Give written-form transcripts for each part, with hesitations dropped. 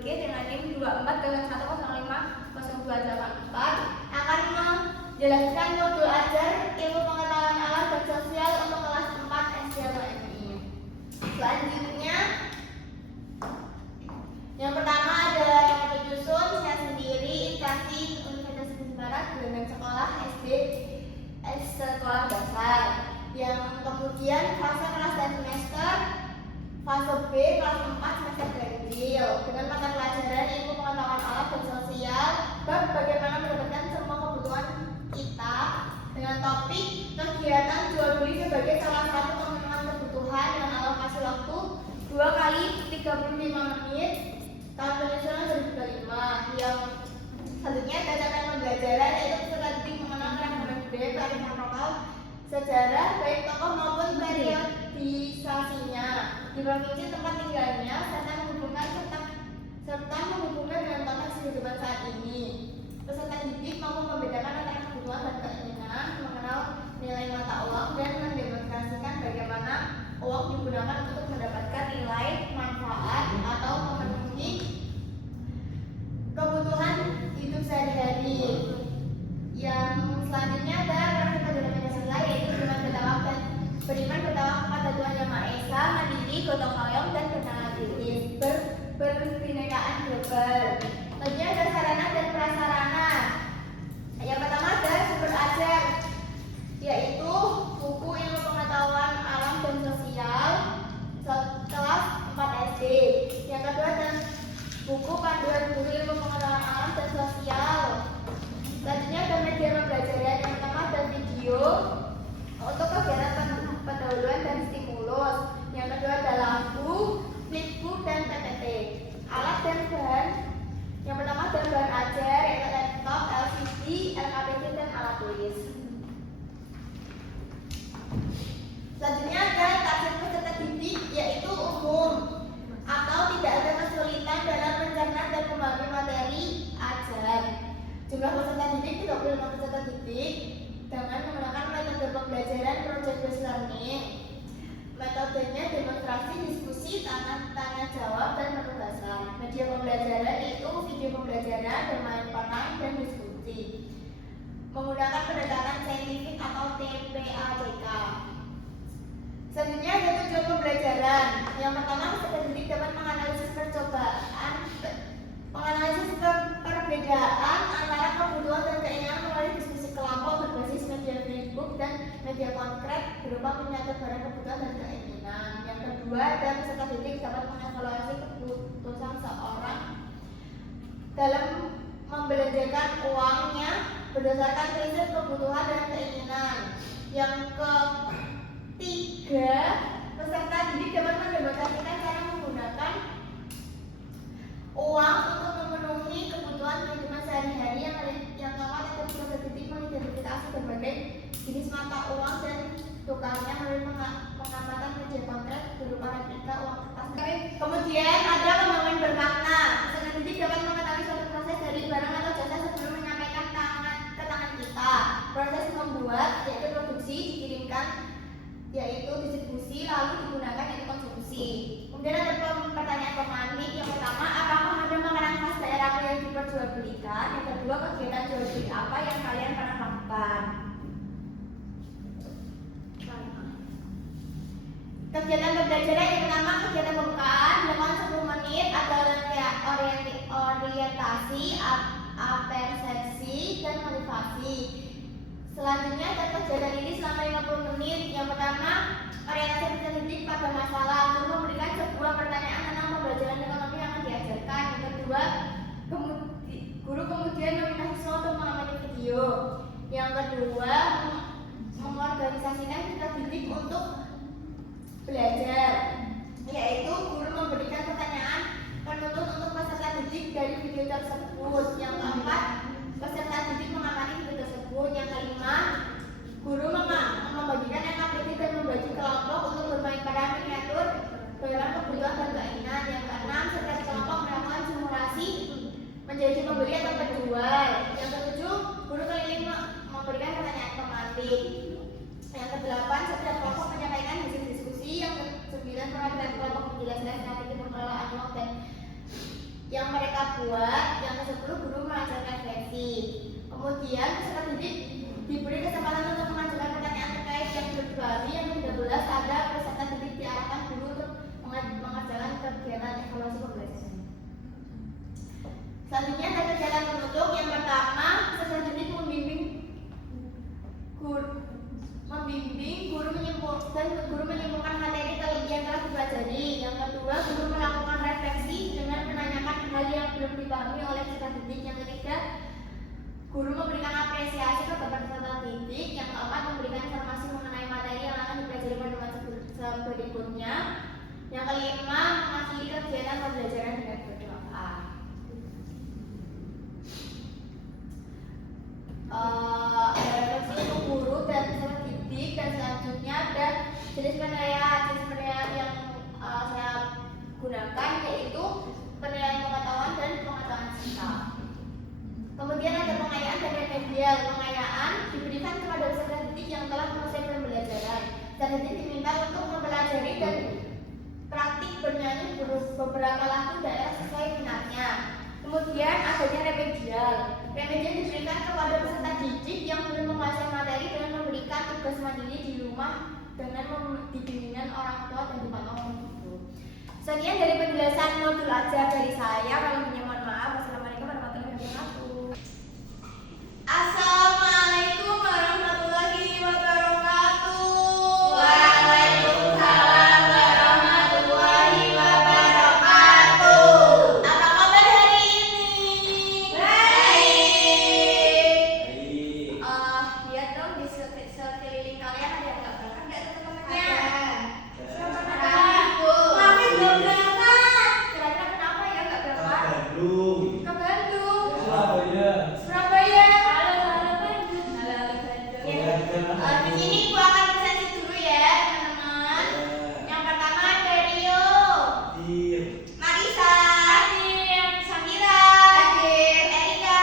G dengan NIM 24/1050284 akan menjelaskan modul ajar ilmu pengetahuan alam dan sosial untuk kelas 4 SD atau MI. Selanjutnya, yang pertama adalah nama penyusun, saya sendiri, instansi Universitas Indonesia Barat, dengan sekolah SD, sekolah dasar. Yang kemudian fase kelas dan semester, fase B kelas 4 semester ganjil dengan mata pelajaran ilmu pengetahuan alam dan sosial, bab bagaimana mendapatkan semua kebutuhan kita, dengan topik kegiatan jual beli sebagai salah satu pemenuhan kebutuhan dengan alokasi waktu 2 kali 35 menit tahun penyusunan 2025. Yang selanjutnya catatan pembelajaran yaitu peserta didik mengenal keragaman budaya, kearifan lokal, sejarah baik tokoh maupun periodisasinya di provinsi tempat tinggalnya serta menghubungkan dengan konteks kehidupan saat ini. Peserta didik mampu membedakan antara kebutuhan dan keinginan, mengenal nilai mata uang dan mendemonstrasikan bagaimana uang digunakan untuk mendapatkan nilai manfaat atau memenuhi kebutuhan hidup sehari-hari. Yang selanjutnya adalah praktek pelajaran Pancasila, yaitu beriman bertawakal kepada Tuhan Yang Maha Esa, mandiri, gotong royong, dan bernalar diri, berbinekaan global. Selanjutnya ada sarana dan prasarana. Yang pertama ada sumber ajar, yaitu buku ilmu pengetahuan alam dan sosial kelas 4 SD. Yang kedua ada buku panduan guru ilmu pengetahuan alam dan sosial. Selanjutnya ada media pembelajaran. Yang pertama ada video untuk kegiatan pendahuluan dan stimulus. Yang kedua ada lampu, flipbook, dan PPT. Alat dan bahan. Yang pertama ada bahan ajar yaitu laptop, LCD, LKPD, dan alat tulis. Selanjutnya ada target peserta didik, yaitu umum atau tidak ada kesulitan dalam mencerna dan memahami materi ajar. Jumlah peserta didik 35 peserta didik dengan menggunakan metode pembelajaran project based learning. Metodenya demonstrasi, diskusi, tanya jawab, dan penugasan. Media pembelajaran itu video pembelajaran, bermain peran, dan diskusi. Menggunakan pendekatan saintifik atau TPACK. Selanjutnya ada tujuan pembelajaran. Yang pertama, peserta didik dapat menganalisis perbedaan antara kebutuhan dan keinginan melalui diskusi kelompok berbasis media Facebook dan media konkret berupa miniatur barang kebutuhan dan keinginan. Yang kedua, ada peserta didik dapat mengevaluasi keputusan seorang dalam membelanjakan uangnya berdasarkan prinsip kebutuhan dan keinginan. Yang ketiga, peserta didik dapat mendemonstrasikan cara menggunakan uang untuk memenuhi kebutuhan kehidupan sehari-hari. Yang keempat, ada peserta didik mengidentifikasi berbagai jenis mata uang dan tukarnya melalui pengamatan media konkret berupa replika uang kertas. Kemudian ada pembangunan bermakna. Peserta didik dapat mengetahui suatu proses dari barang atau jasa sebelum menyampaikan ke tangan kita. Proses membuat yaitu produksi, dikirimkan yaitu distribusi, lalu digunakan yaitu konsumsi. Kemudian ada pertanyaan pemanik. Yang pertama, apakah ada makanan khas daerah yang diperjualbelikan? Yang kedua, kegiatan jual beli apa yang kalian pernah lakukan? Kegiatan pembelajaran yang pertama, kegiatan pembukaan dengan 10 menit ada orientasi, apersepsi, dan motivasi. Selanjutnya ada kegiatan ini selama 50 menit. Yang pertama, orientasi peserta didik pada masalah. Guru memberikan sebuah pertanyaan tentang pembelajaran ekonomi yang akan diajarkan. Yang kedua, guru kemudian meminta siswa untuk mengamati video. Yang kedua, mengorganisasikan peserta didik untuk belajar, yaitu guru memberikan pertanyaan penuntut untuk peserta didik dari video tersebut. Yang keempat, peserta didik mengamati video tersebut. Yang kelima, guru membagikan LKPD dan membagi kelompok untuk bermain peran miniatur dalam kebutuhan dan keinginan. Yang keenam, peserta di kelompok melakukan simulasi menjadi pembeli atau penjual. Yang ketujuh, guru keliling memberikan pertanyaan pematik. Yang kedelapan, setiap kelompok menyampaikan hasil diskusi. Yang ke-9, perwakilan kelompok menjelaskan strategi pengelolaan uang. Dan yang mereka buat. Yang ke-10 guru mengajarkan refleksi. Kemudian peserta didik diberi kesempatan untuk mengajukan pertanyaan terkait yang berdua. Yang ke-13 ada peserta didik diarahkan guru untuk mengerjakan kegiatan evaluasi pembelajaran. Selanjutnya ada kegiatan penutup. Yang pertama, peserta didik membimbing guru menyimpulkan materi yang telah dipelajari. Yang kedua, guru melakukan refleksi dengan menanyakan hal yang belum dipahami oleh peserta didik. Yang ketiga, guru memberikan apresiasi kepada peserta didik. Yang keempat, memberikan informasi mengenai materi yang akan dipelajari pada masa berikutnya. Yang kelima, mengakhiri kegiatan pembelajaran dengan berdoa. Ada refleksi untuk guru dan peserta didik, dan selanjutnya ada jenis penilaian yang saya gunakan, yaitu penilaian pengetahuan dan pengetahuan sikap. Kemudian ada pengayaan dan remedial. Pengayaan diberikan kepada peserta didik yang telah selesai pembelajaran. Peserta didik diminta untuk mempelajari dan praktik bernyanyi beberapa lagu daerah sesuai minatnya. Kemudian adanya remedial. Remedial diberikan kepada peserta didik yang belum menguasai materi dengan memberikan tugas mandiri di rumah dengan bimbingan orang tua dan dipantau oleh guru. Sekian dari penjelasan modul ajar dari saya. Kalau mohon maaf. Wassalamualaikum warahmatullahi wabarakatuh. Assalamualaikum warahmatullahi wabarakatuh. Waalaikumsalam warahmatullahi wabarakatuh. Apa kabar hari ini? Baik. Lihat dong di sekeliling kalian ada yang nggak berangkat nggak teman-temannya? Mami belum berangkat. Kira-kira kenapa ya nggak berangkat? Ke Bandung. Surabaya. Halo Bandung. Di sini gua akan presentasi dulu ya teman-teman. Yang pertama ada Rio, Marisa, Samira, Erika,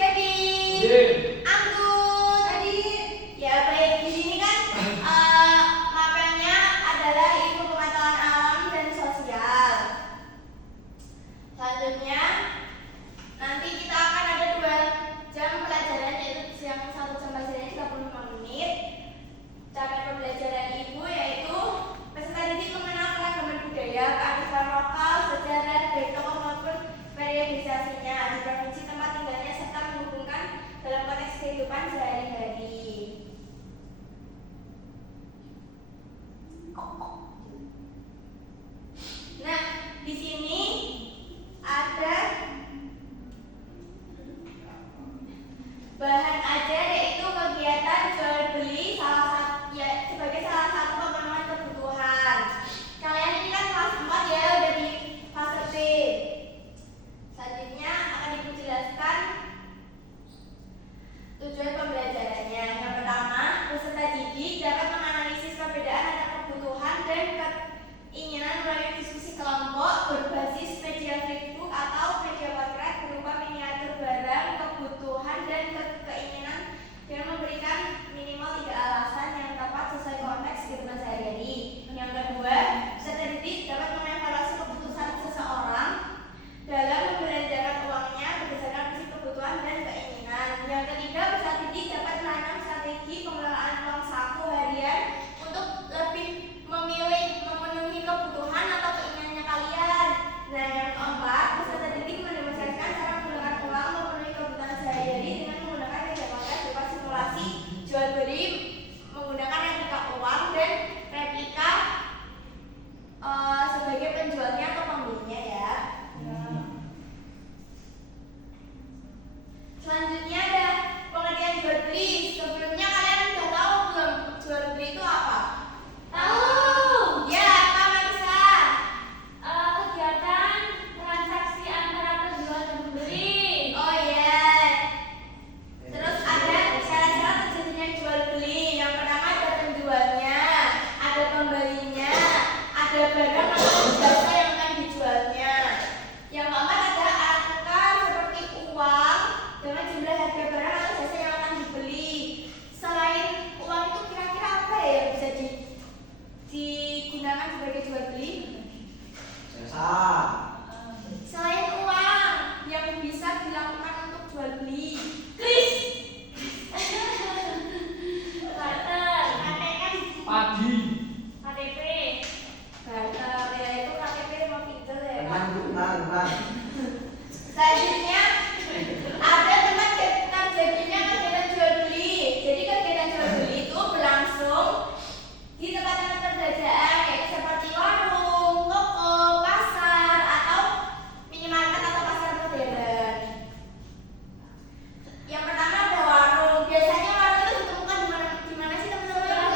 Kevin, Anggun. Ya baik, di sini kan mapelnya adalah ilmu pengetahuan alam dan sosial. Selanjutnya nanti kita akan ada 2 jam pelajaran, yaitu yang 1 jam pelajarannya 35 menit. Capaian pembelajaran ibu yaitu peserta didik mengenal keragaman budaya, kearifan lokal, sejarah dari tokoh maupun periodisasinya di provinsi tempat tinggalnya, serta menghubungkan dalam konteks kehidupan sehari-hari. Nah, di sini ada Selanjutnya ada tempat terjadinya kegiatan jual beli. Jadi kegiatan jual beli itu berlangsung di tempat-tempat perbelanjaan yaitu seperti warung, toko, pasar, atau minimarket atau pasar modern. Yang pertama ada warung. Biasanya warung itu ditemukan di mana sih teman-teman?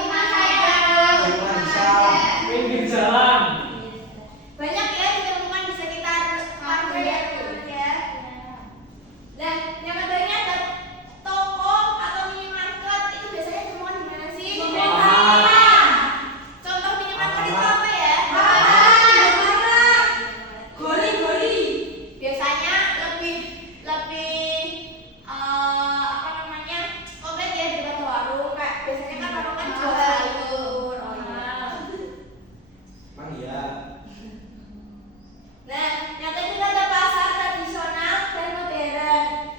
Di pinggir jalan. Banyak ya ditemukan di sekitar kafe ya. Dan yang keduanya ada toko atau minimarket. Itu biasanya ditemukan di mana sih? Contoh minimarket itu apa ya? Goli. Biasanya lebih apa namanya? Komplit ya daripada warung. Kayak biasanya kan warung kan jual sayur. Oh iya. Emang iya. Nah, yang ketiga ada pasar tradisional dan modern.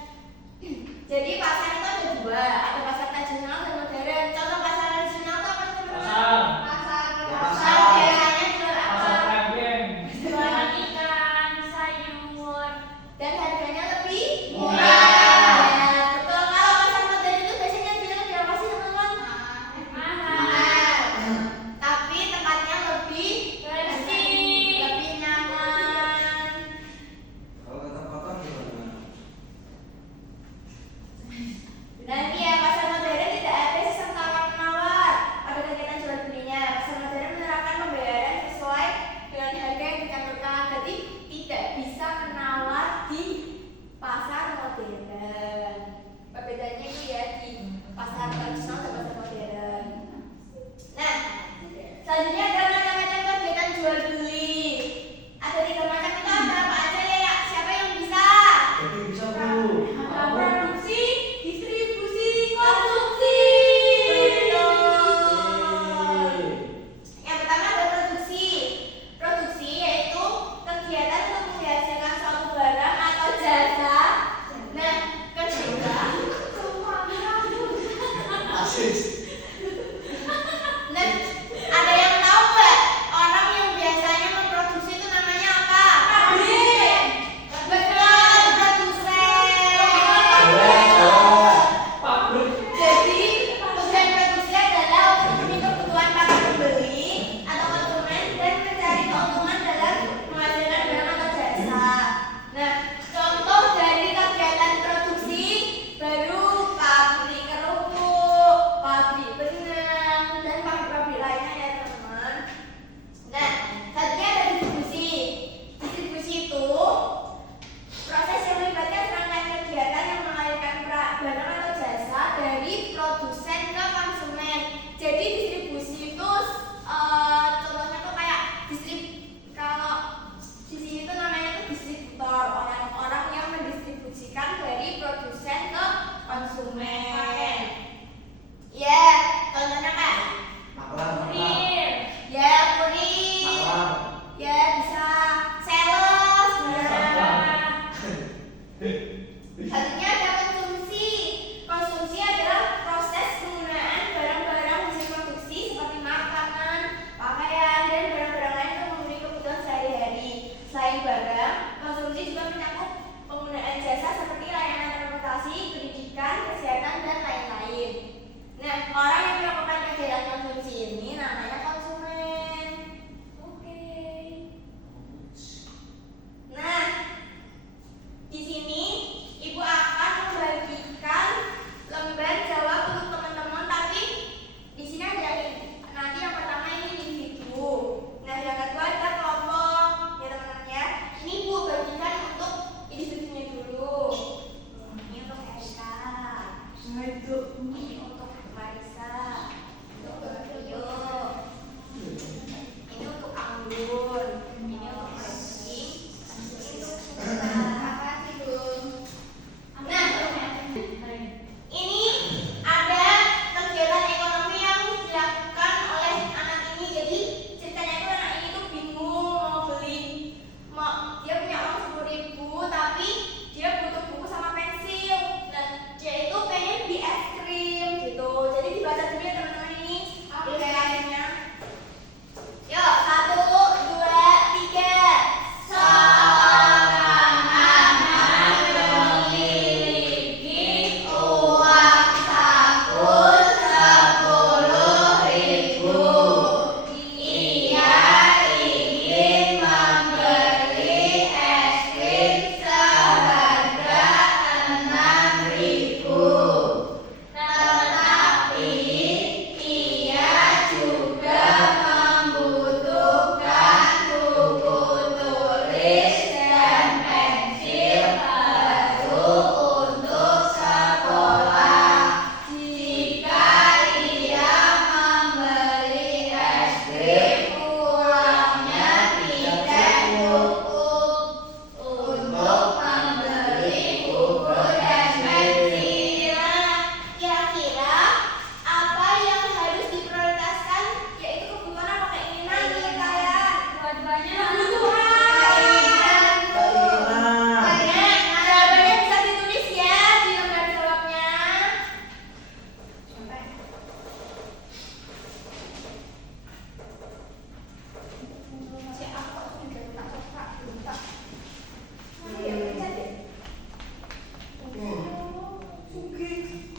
Jadi pasar itu ada dua, ada pasar tradisional dan modern. Contoh pasar tradisional itu apa sih teman-teman? Pasar. Pasar biasanya jual apa? Pasar kambing. Jualan ikan, sayur, dan harganya lebih murah. Ya, betul. Kalau pasar modern itu biasanya jualnya berapa sih teman-teman? Mahal. Tapi tempatnya lebih bersih, lebih nyaman. Kalau tetap kotor gimana? Nanti ya pasar modern tidak ada sistem tawar-menawar pada kegiatan jual belinya. Pasar modern menerapkan pembayaran sesuai dengan harga yang dicantumkan. Jadi tidak bisa menawar di pasar modern. Perbedaannya itu ya di pasar tradisional dan pasar modern. Nah, selanjutnya ada macam-macam kegiatan jual beli. Ada 3 macam itu ada apa aja ya? Siapa yang bisa? Jadi bisa Bu. Ada produksi, distribusi, konsumsi. Betul. Yang pertama ada produksi. Produksi yaitu kegiatan untuk menghasilkan suatu barang atau jasa. Nah, kedua, Asis. nah, ada yang tahu nggak orang yang biasanya memproduksi itu namanya apa? Pabrik. Betul, produsen. Pabrik. Jadi, tujuan produksi adalah untuk memenuhi kebutuhan para pembeli atau konsumen dan mencari keuntungan dalam menghasilkan barang atau jasa. Nah, contoh dari kegiatan produksi baru pabrik kerupuk, pabrik benang, dan pabrik-pabrik lainnya ya teman-teman. Nah, selanjutnya ada distribusi. Distribusi itu proses yang melibatkan serangkaian kegiatan yang mengalirkan barang atau jasa dari produsen ke konsumen. Jadi distribusi itu contohnya tuh kayak kalau di sini tuh namanya tuh distributor, orang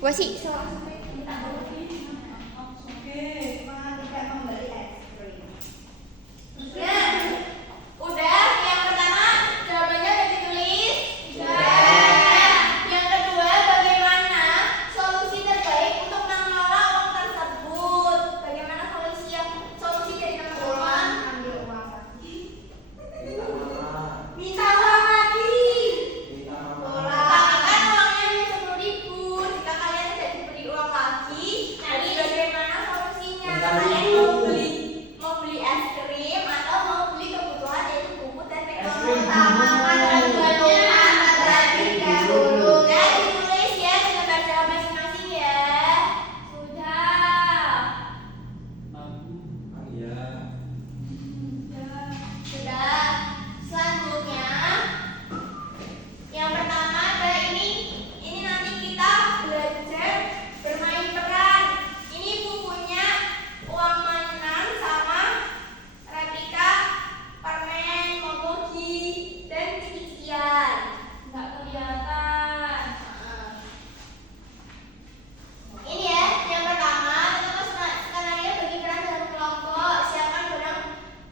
Wes sih, sampai kita lagi. Oke, mana tidak membeli es krim. Nah, udah yang pertama jawabannya udah ditulis. Sudah. Yang kedua, bagaimana solusi terbaik untuk mengelola uang tersebut? Bagaimana solusi dari teman-teman? Ambil uang lagi. Minta uang lagi. Katakan uangnya hanya 10.000. Jika kalian tidak diberi uang lagi, nanti bagaimana solusinya? Kalian mau beli es krim atau mau beli kebutuhan yaitu buku dan teknologi utamakan terlebih dahulu. Dan ditulis ya dengan baca masing-masing ya. Sudah. Sudah. Selanjutnya yang pertama adalah ini nanti kita belajar bermain peran. Ini bukunya uang mainan sama replika permen, momogi, dan ciki-cikian. Nggak kelihatan. Ini ya, yang pertama tentukan skenario bagi peran dalam kelompok. Siapkan barang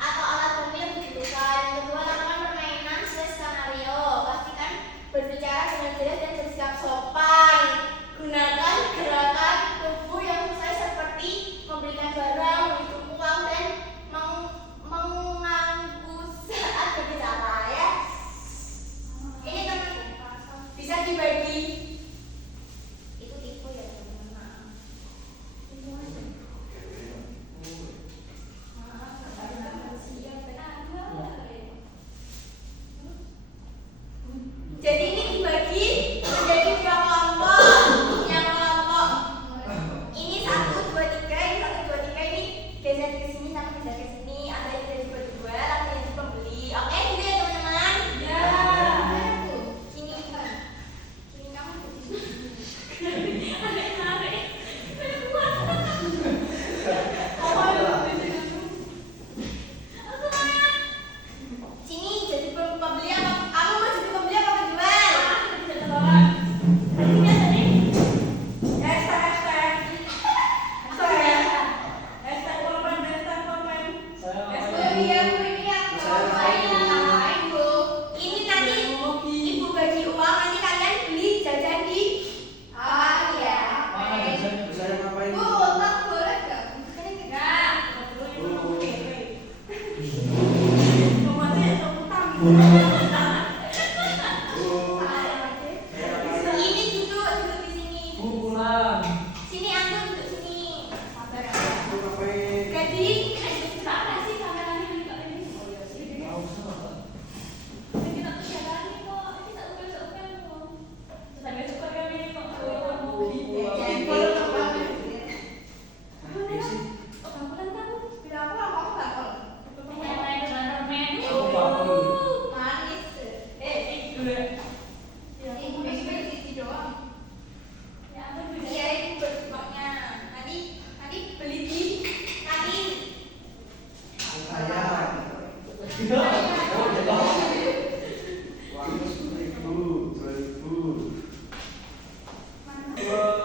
atau alat bumi yang dibutuhkan. Yang kedua, lakukan permainan sesuai skenario. Pastikan berbicara dengan jelas dan bersikap sopan. Gunakan gerakan tubuh yang sesuai seperti memberikan barang, menghitung uang, dan mengangguk saat berbicara ya. Ini teman bisa dibagi. Itu tipu ya teman-teman. Jadi ini dibagi menjadi dua kelompok. Yang kelompok ini 1, 2, 3, ini 1, 2, 3 ini geser ke sini sama geser ke sini. Ada yang jadi berdua, ada yang jadi pembeli. Oke, gitu ya teman-teman. Ya. Kini kamu di sini. Sini jadi pembeli apa? Kamu mau jadi pembeli apa penjual? Ini nanti ibu bagi uang, nanti kalian beli jajan di apa ya? Bu, tak boleh nggak? Ini duduk di sini. Sini antum duduk sini. Jadi mana sih kameranya ini kok ini? Kita tuh jalani kok. Ini tak upel kok. Sampai cepat kami kok.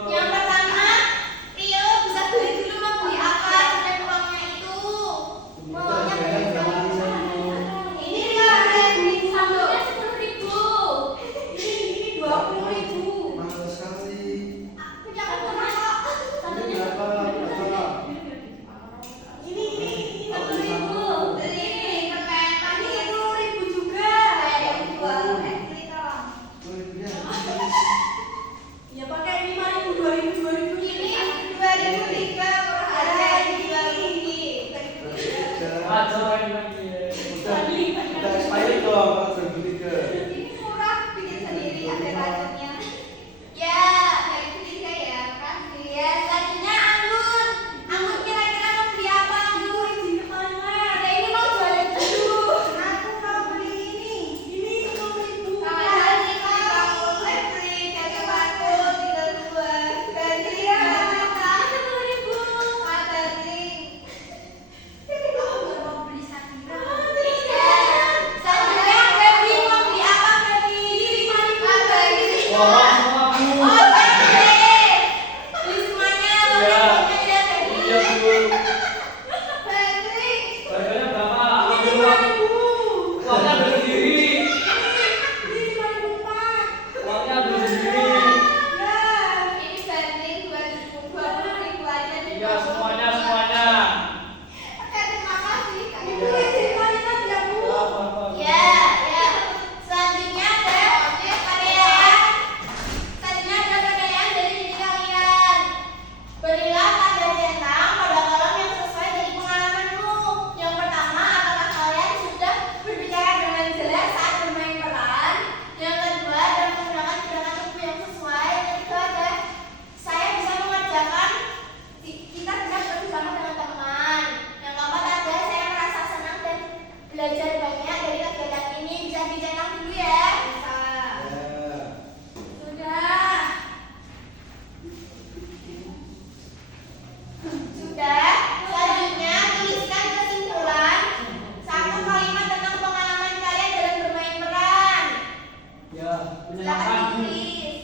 Yang pertama, Rio bisa beli dulu mau beli apa dan uangnya itu. Uangnya ini Rio ada beli sambelnya 10.000. Ini 20.000. Aku jangan pernah kok. Sambelnya ini 10.000. Ini permen tadi 10.000 juga. Saya yang jual es krim tolong. Ya pakai 5.000, 2.000, 2.000 ini 2.003 per hari ini. Ini murah, bikin sendiri ada budgetnya. Ya, kayak itu juga ya, makasih ya. Selanjutnya anggur. Anggur kira-kira mau beli apa anggur? Izin kemana? Ada ini mau jualan dulu. Aku mau beli ini. Ini 10.000. Kalau ini mau listrik, kayak aku tinggal 2. Ganti ya. 10.000. Ada ring. Ini kamu mau beli sakit. Selanjutnya Febri mau beli apa Febri? 5.000. Wah, Oh, Febri. Silakan ditulis.